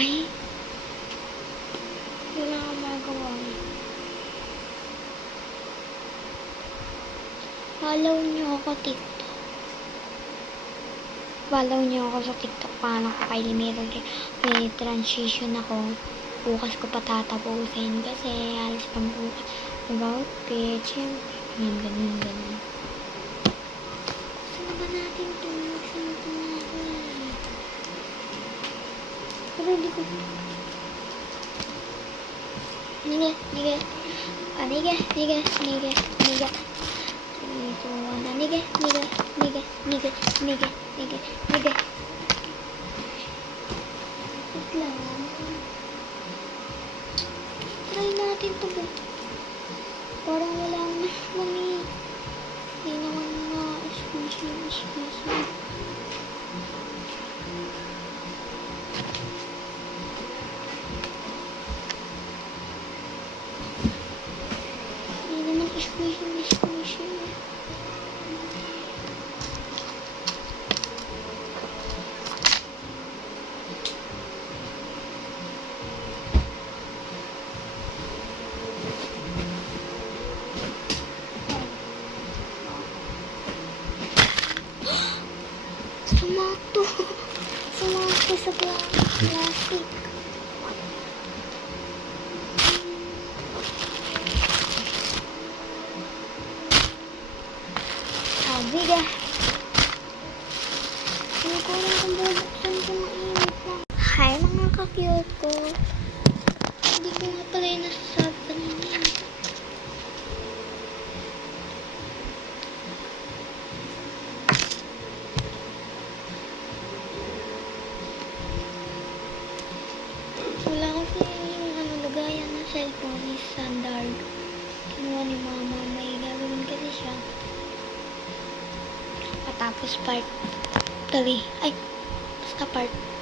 Ay, wala akong magawa. Follow niyo ako TikTok. Follow niyo ako sa TikTok. Paano ko kay Limero. May transition ako. Bukas ko pa tatapusin kasi alis pang bukas. About page. Ganun. Saan ba natin ito? Saan ito natin? Pero hindi ko... Niga. Ito na. Niga. Wait lang. Try natin ito ba? Parang wala naman eh. Hindi naman nga. Excuse me. Hindi naman excuse me. Sumakto sa plastic. Sabi ka. Hindi ko lang kung bubuksan ko mainit lang. Hi mga ka-cute ko. Hindi ko nga pala yung nasasabi kanina. Wala kasi yung lagayan ng cellphone is standard. Kinuha ni mama. May gagawin kasi siya. Tapos part 3. Ay, basta part